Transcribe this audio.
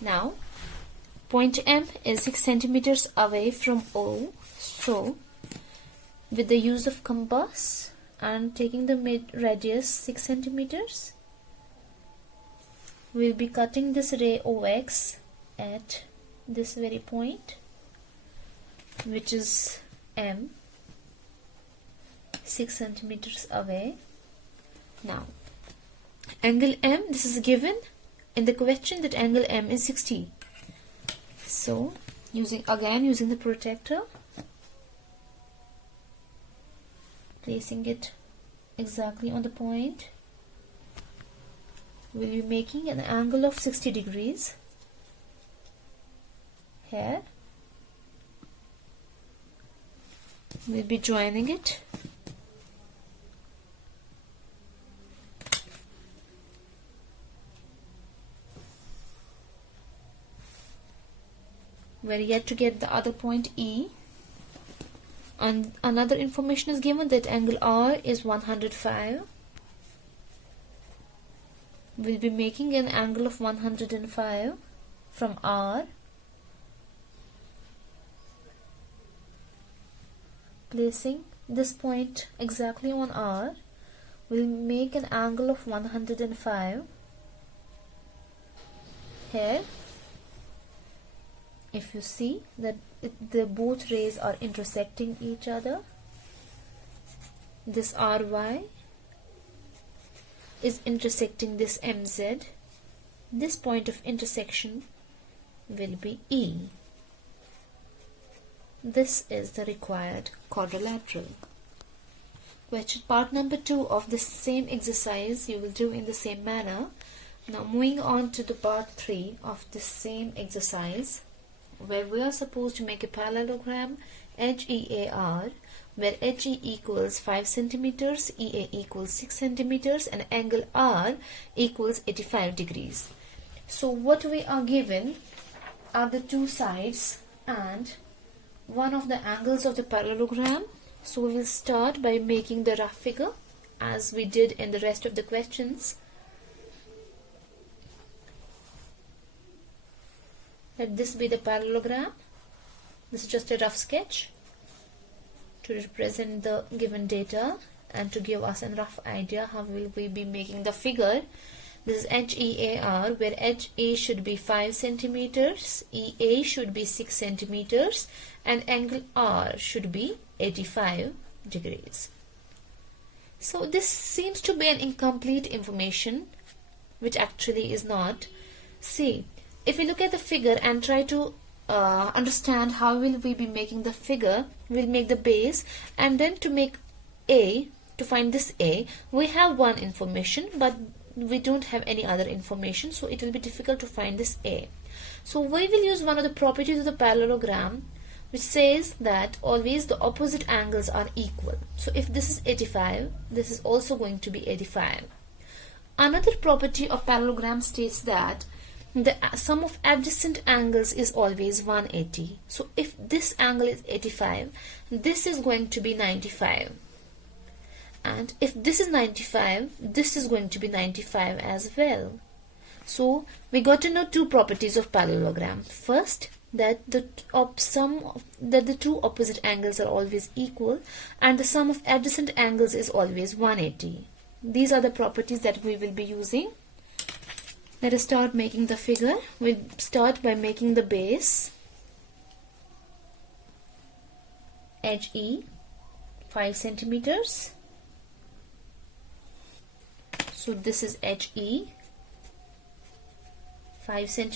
Now point M is 6 centimeters away from O, so with the use of compass and taking the mid radius 6 centimeters, we'll be cutting this ray OX at this very point, which is M, 6 centimeters away. Now angle M, this is given in the question that angle M is 60. So using the protractor, placing it exactly on the point, we'll be making an angle of 60 degrees here. We'll be joining it. We're yet to get the other point E, and another information is given that angle R is 105. We'll be making an angle of 105 from R, placing this point exactly on R. We'll make an angle of 105 here. If you see that the both rays are intersecting each other, this RY is intersecting this MZ, this point of intersection will be E. This is the required quadrilateral. Question part number 2 of the same exercise you will do in the same manner. Now moving on to the part 3 of the same exercise, where we are supposed to make a parallelogram HEAR, where HE equals 5 centimeters, EA equals 6 centimeters, and angle R equals 85 degrees. So what we are given are the two sides and one of the angles of the parallelogram. So we will start by making the rough figure as we did in the rest of the questions. Let this be the parallelogram. This is just a rough sketch to represent the given data and to give us a rough idea how will we be making the figure. This is HEAR, where HA should be 5 centimeters, EA should be 6 centimeters, and angle R should be 85 degrees. So this seems to be an incomplete information, which actually is not. See, if we look at the figure and try to understand how will we be making the figure, we'll make the base, and then to make A, to find this A, we have one information, but we don't have any other information, so it will be difficult to find this A. So we will use one of the properties of the parallelogram, which says that always the opposite angles are equal. So if this is 85, this is also going to be 85. Another property of parallelogram states that the sum of adjacent angles is always 180. So if this angle is 85, this is going to be 95. And if this is 95, this is going to be 95 as well. So we got to know two properties of parallelogram. First, that the two opposite angles are always equal, and the sum of adjacent angles is always 180. These are the properties that we will be using. Let us start making the figure. We'll start by making the base. HE 5 centimeters. So this is HE 5 centimeters.